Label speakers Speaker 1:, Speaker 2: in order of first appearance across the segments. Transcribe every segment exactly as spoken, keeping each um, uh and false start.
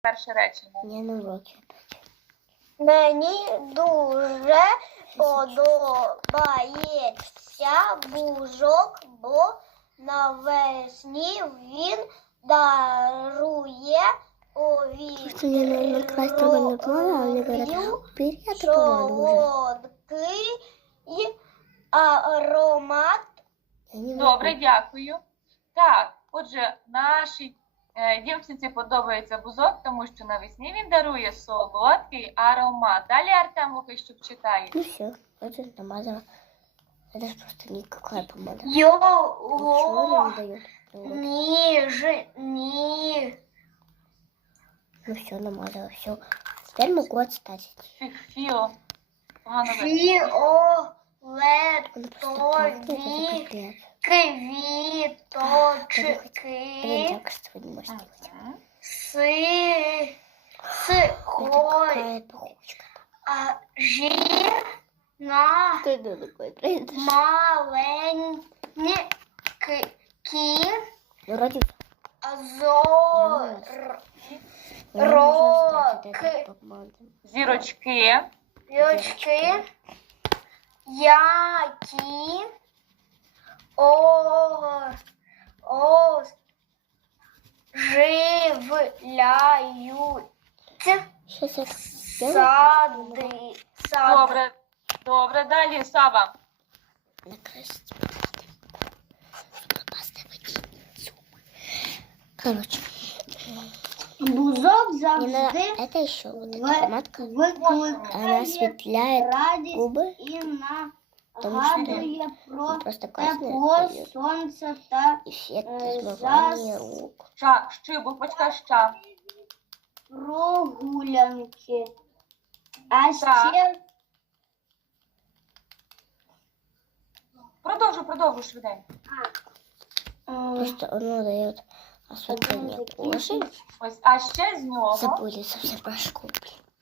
Speaker 1: перше речення.
Speaker 2: Я не можу читати.
Speaker 3: Мені дуже подобається бужок, бо навесні він дарує
Speaker 2: Просто мне нужно класть травяную помаду, а мне говорят, убери эту помаду уже.
Speaker 3: солодкий аромат.
Speaker 2: Я не
Speaker 1: Добре,
Speaker 2: могу.
Speaker 1: дякую. Так, отже, нашій е, дівчинці подобається бузок, тому що навесні він дарує солодкий аромат. Далі Артем Лукащук читає.
Speaker 2: Ну все, это намазала. Это же просто никакая помада.
Speaker 3: Його
Speaker 2: Ничего не дает.
Speaker 3: ніжні
Speaker 2: Ну все, намазала, все. Теперь могу отстать.
Speaker 1: Фі- Фіо. Погано видно.
Speaker 2: Она просто пахнет, это
Speaker 3: фіолетові
Speaker 2: капец. Блин,
Speaker 3: квіточки
Speaker 2: якобы не может быть.
Speaker 1: Мгм.
Speaker 3: си
Speaker 2: Это
Speaker 3: схожі
Speaker 2: какая пахучка.
Speaker 3: на
Speaker 2: Что это такое? Правда?
Speaker 3: маленькі
Speaker 2: Ну, вроде
Speaker 3: зор.
Speaker 2: мне нужно оставить
Speaker 3: Рок.
Speaker 2: эту помаду.
Speaker 1: Зірочки.
Speaker 3: Ючки, які о, оживляють
Speaker 2: Сейчас я сделаю.
Speaker 3: сади, сад.
Speaker 1: Добре. Добре, далі Сава.
Speaker 2: Накрасить помадой. Чтобы поставить зубы. Короче.
Speaker 3: Бузок
Speaker 2: Не надо.
Speaker 3: завжди
Speaker 2: Это еще вот эта помадка. Она
Speaker 3: викликає
Speaker 2: осветляет
Speaker 3: радість
Speaker 2: губы.
Speaker 3: і
Speaker 2: Потому что
Speaker 3: нагадує про
Speaker 2: ну, просто классно
Speaker 3: тепло
Speaker 2: дает
Speaker 3: сонця та
Speaker 2: эффект
Speaker 3: э,
Speaker 2: измывания
Speaker 3: зас-
Speaker 2: рук.
Speaker 1: Ща, щи, буквочка ща.
Speaker 3: прогулянки. А
Speaker 1: Так.
Speaker 3: ще
Speaker 1: Продовжуй, продовжуй швиденько.
Speaker 3: е,
Speaker 2: Просто оно дает осветление кожи.
Speaker 1: Ось, а ще з нього.
Speaker 2: Забыли совсем про школу.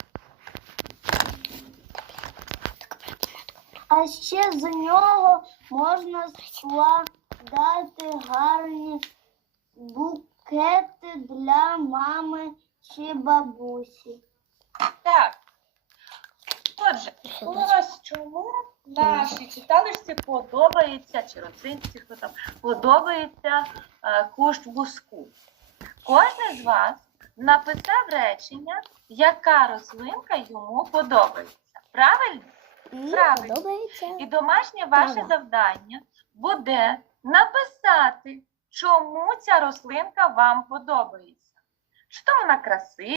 Speaker 3: а ще з нього можна складати гарні букети для мами чи бабусі.
Speaker 1: Так. Отже,
Speaker 2: Все,
Speaker 1: ось чому нашій читалочці подобається, чи родзинці, хто там, подобається е, кущ бузку. Кожен з вас написав речення, яка рослинка йому подобається. Правильно?
Speaker 2: Мне
Speaker 1: Правильно.
Speaker 2: подобается.
Speaker 1: І домашнє ваше
Speaker 2: Правильно.
Speaker 1: завдання буде написати, чому ця рослинка вам подобається. Чи то вона красива,